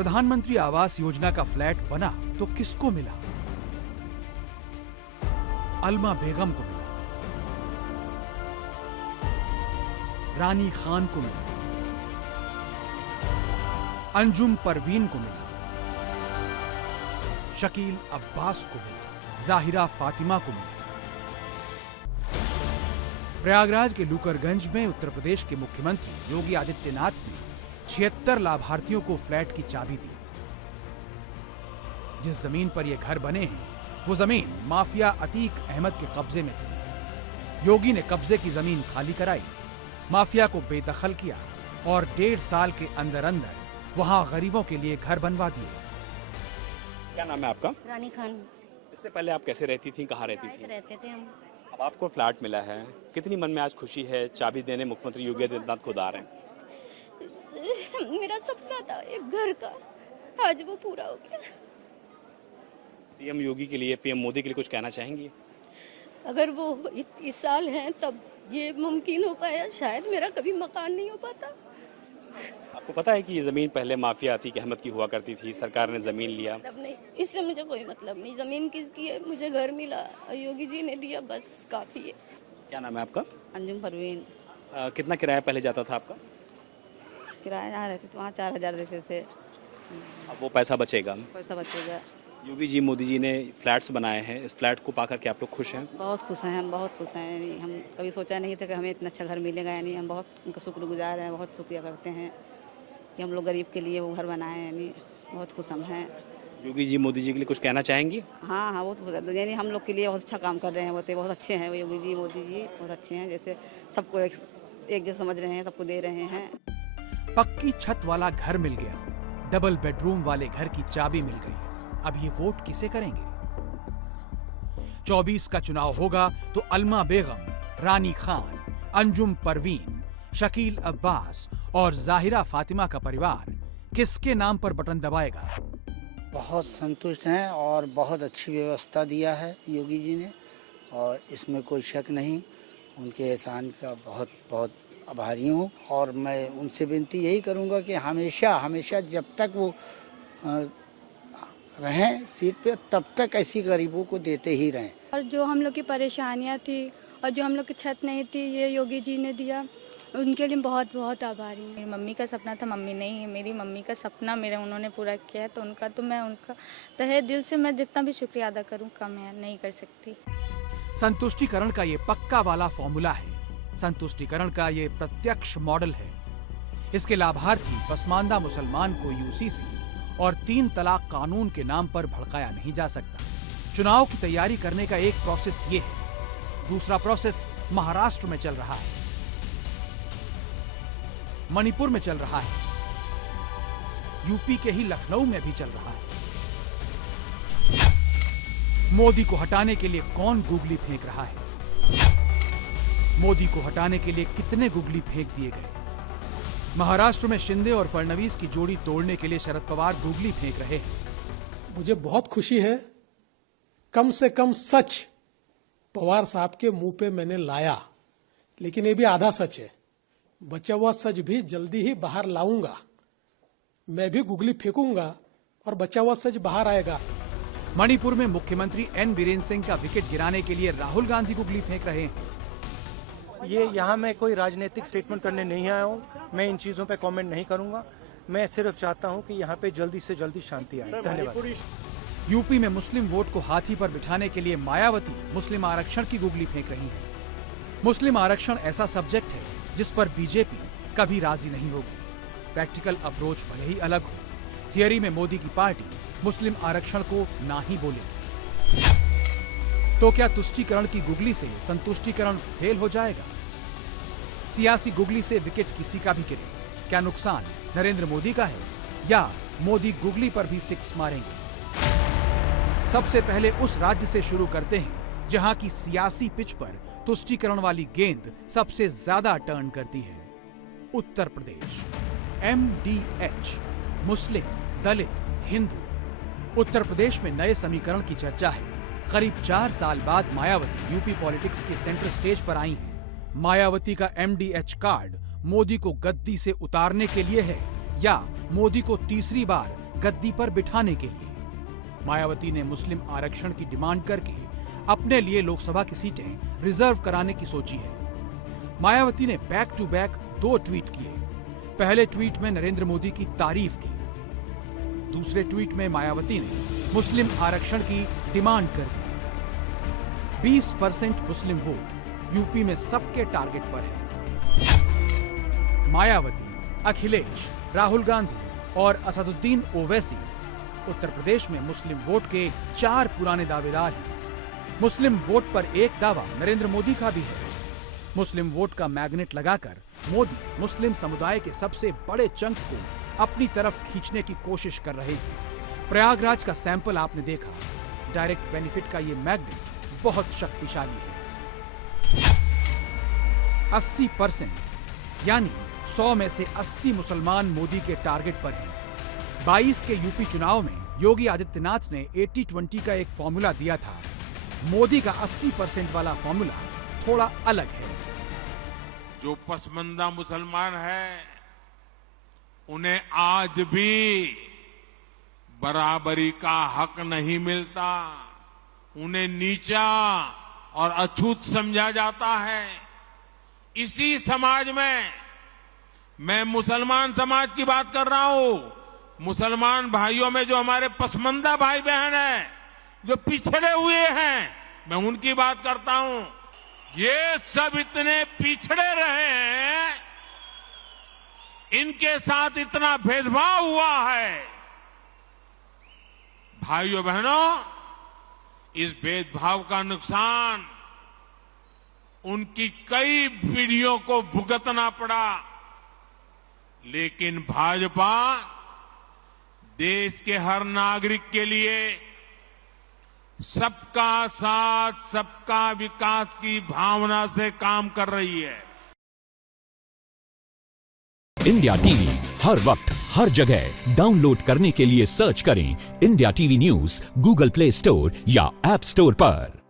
प्रधानमंत्री आवास योजना का फ्लैट बना तो किसको मिला? अलमा बेगम को मिला, रानी खान को मिला, अंजुम परवीन को मिला, शकील अब्बास को मिला, जाहिरा फातिमा को मिला। प्रयागराज के लूकरगंज में उत्तर प्रदेश के मुख्यमंत्री योगी आदित्यनाथ ने 76 लाभार्थियों को फ्लैट की चाबी दी। जिस जमीन पर ये घर बने हैं वो जमीन माफिया अतीक अहमद के कब्जे में थी। योगी ने कब्जे की जमीन खाली कराई, माफिया को बेदखल किया और 1.5 साल के अंदर अंदर वहां गरीबों के लिए घर बनवा दिए। क्या नाम है आपका? रानी खान। इससे पहले आप कैसे रहती थी, कहाँ रहती थी? रहते थे हम। अब आपको फ्लैट मिला है, कितनी मन में आज खुशी है? चाबी देने मुख्यमंत्री योगी आदित्यनाथ खुद आ रहे हैं। मेरा सपना था एक घर का, आज वो पूरा हो गया। सीएम योगी के लिए, पीएम मोदी के लिए कुछ कहना चाहेंगी? अगर वो इस साल हैं तब ये मुमकिन हो पाया, शायद मेरा कभी मकान नहीं हो पाता। आपको पता है कि ये जमीन पहले माफिया अतीक अहमद की हुआ करती थी, सरकार ने जमीन लिया। मतलब नहीं, इससे मुझे कोई मतलब नहीं। जमीन किसकी है, मुझे घर मिला, योगी जी ने दिया, बस काफी है। क्या नाम है आपका? अंजुम परवीन। कितना किराया पहले जाता था आपका? किराया यहाँ रहते थे वहाँ 4,000 देते थे। अब वो पैसा बचेगा? पैसा बचेगा। योगी जी, मोदी जी ने फ्लैट्स बनाए हैं, इस फ्लैट को पाकर के आप लोग खुश हैं? बहुत खुश हैं हम, बहुत खुश हैं। यानी हम कभी सोचा नहीं था कि हमें इतना अच्छा घर मिलेगा। यानी हम बहुत उनका शुक्रगुजार हैं, बहुत शुक्रिया करते हैं कि हम लोग गरीब के लिए वो घर बनाए। यानी बहुत खुश हम हैं। योगी जी, मोदी जी के लिए कुछ कहना चाहेंगी? हाँ हाँ, वो तो यानी हम लोग के लिए बहुत अच्छा काम कर रहे हैं। वो तो बहुत अच्छे हैं, वो योगी जी मोदी जी बहुत अच्छे हैं। जैसे सबको एक जैसे समझ रहे हैं, सबको दे रहे हैं। पक्की छत वाला घर मिल गया, डबल बेडरूम वाले घर की चाबी मिल गई। अब ये वोट किसे करेंगे? 24 का चुनाव होगा तो अलमा बेगम, रानी खान, अंजुम परवीन, शकील अब्बास और जाहिरा फातिमा का परिवार किसके नाम पर बटन दबाएगा? बहुत संतुष्ट हैं और बहुत अच्छी व्यवस्था दिया है योगी जी ने, और इसमें कोई शक नहीं। उनके एहसान का बहुत बहुत आभारी हूँ। और मैं उनसे विनती यही करूँगा कि हमेशा हमेशा जब तक वो रहें सीट पे, तब तक ऐसी गरीबों को देते ही रहें। और जो हम लोग की परेशानियाँ थी और जो हम लोग की छत नहीं थी, ये योगी जी ने दिया, उनके लिए बहुत बहुत आभारी हूँ। मेरी मम्मी का सपना था, मम्मी नहीं है मेरी मम्मी का सपना उन्होंने पूरा किया है, तो मैं उनका तहे दिल से मैं जितना भी शुक्रिया अदा करूँ कम है, नहीं कर सकती। संतुष्टिकरण का ये पक्का वाला फॉर्मूला है, संतुष्टिकरण का ये प्रत्यक्ष मॉडल है। इसके लाभार्थी पसमानदा मुसलमान को यूसीसी और 3 तलाक कानून के नाम पर भड़काया नहीं जा सकता। चुनाव की तैयारी करने का एक प्रोसेस ये है, दूसरा प्रोसेस महाराष्ट्र में चल रहा है, मणिपुर में चल रहा है, यूपी के ही लखनऊ में भी चल रहा है। मोदी को हटाने के लिए कौन गुगली फेंक रहा है? मोदी को हटाने के लिए कितने गुगली फेंक दिए गए? महाराष्ट्र में शिंदे और फडणवीस की जोड़ी तोड़ने के लिए शरद पवार गुगली फेंक रहे हैं। मुझे बहुत खुशी है, कम से कम सच पवार साहब के मुंह पे मैंने लाया, लेकिन ये भी आधा सच है। बचा हुआ सच भी जल्दी ही बाहर लाऊंगा। मैं भी गुगली फेंकूंगा और बचा हुआ सच बाहर आएगा। मणिपुर में मुख्यमंत्री एन बीरेन सिंह का विकेट गिराने के लिए राहुल गांधी गुगली फेंक रहे हैं। ये यहाँ मैं कोई राजनीतिक स्टेटमेंट करने नहीं आया हूँ, मैं इन चीजों पे कमेंट नहीं करूंगा। मैं सिर्फ चाहता हूँ कि यहाँ पे जल्दी से जल्दी शांति आए। धन्यवाद। यूपी में मुस्लिम वोट को हाथी पर बिठाने के लिए मायावती मुस्लिम आरक्षण की गुगली फेंक रही है। मुस्लिम आरक्षण ऐसा सब्जेक्ट है जिस पर बीजेपी कभी राजी नहीं होगी। प्रैक्टिकल अप्रोच भले ही अलग हो, थियरी में मोदी की पार्टी मुस्लिम आरक्षण को ना ही बोलेगी। तो क्या तुष्टीकरण की गुगली से संतुष्टीकरण फेल हो जाएगा? सियासी गुगली से विकेट किसी का भी गिरे, क्या नुकसान नरेंद्र मोदी का है या मोदी गुगली पर भी 6 मारेंगे? सबसे पहले उस राज्य से शुरू करते हैं जहां की सियासी पिच पर तुष्टीकरण वाली गेंद सबसे ज्यादा टर्न करती है, उत्तर प्रदेश। MDH, मुस्लिम, दलित, हिंदू। उत्तर प्रदेश में नए समीकरण की चर्चा है। करीब 4 साल बाद मायावती यूपी पॉलिटिक्स के सेंटर स्टेज पर आई हैं। मायावती का MDH कार्ड मोदी को गद्दी से उतारने के लिए है या मोदी को तीसरी बार गद्दी पर बिठाने के लिए। मायावती ने मुस्लिम आरक्षण की डिमांड करके अपने लिए लोकसभा की सीटें रिजर्व कराने की सोची है। मायावती ने बैक टू बैक 2 ट्वीट किए। पहले ट्वीट में नरेंद्र मोदी की तारीफ की, दूसरे ट्वीट में मायावती ने मुस्लिम आरक्षण की डिमांड कर दी। 20% मुस्लिम वोट यूपी में सबके टारगेट पर है। मायावती, अखिलेश, राहुल गांधी और असदुद्दीन ओवैसी उत्तर प्रदेश में मुस्लिम वोट के 4 पुराने दावेदार हैं। मुस्लिम वोट पर एक दावा नरेंद्र मोदी का भी है। मुस्लिम वोट का मैग्नेट लगाकर मोदी मुस्लिम समुदाय के सबसे बड़े चंक को अपनी तरफ खींचने की कोशिश कर रहे हैं। प्रयागराज का सैंपल आपने देखा। डायरेक्ट बेनिफिट का ये मैग्नेट बहुत शक्तिशाली है। 80% यानी 100 में से 80 मुसलमान मोदी के टारगेट पर हैं। 22 के यूपी चुनाव में योगी आदित्यनाथ ने 80-20 का एक फॉर्मूला दिया था। मोदी का 80% वाला फॉर्मूला थोड़ा अलग है। जो पसमंदा मुसलमान है उन्हें आज भी बराबरी का हक नहीं मिलता। उन्हें नीचा और अछूत समझा जाता है। इसी समाज में मैं मुसलमान समाज की बात कर रहा हूं। मुसलमान भाइयों में जो हमारे पसमंदा भाई बहन हैं, जो पिछड़े हुए हैं, मैं उनकी बात करता हूं। ये सब इतने पिछड़े रहे हैं, इनके साथ इतना भेदभाव हुआ है। भाइयों बहनों, इस भेदभाव का नुकसान उनकी कई पीढ़ियों को भुगतना पड़ा। लेकिन भाजपा देश के हर नागरिक के लिए सबका साथ, सबका विकास की भावना से काम कर रही है। इंडिया टीवी हर वक्त हर जगह डाउनलोड करने के लिए सर्च करें India TV news Google play store या ऐप स्टोर पर।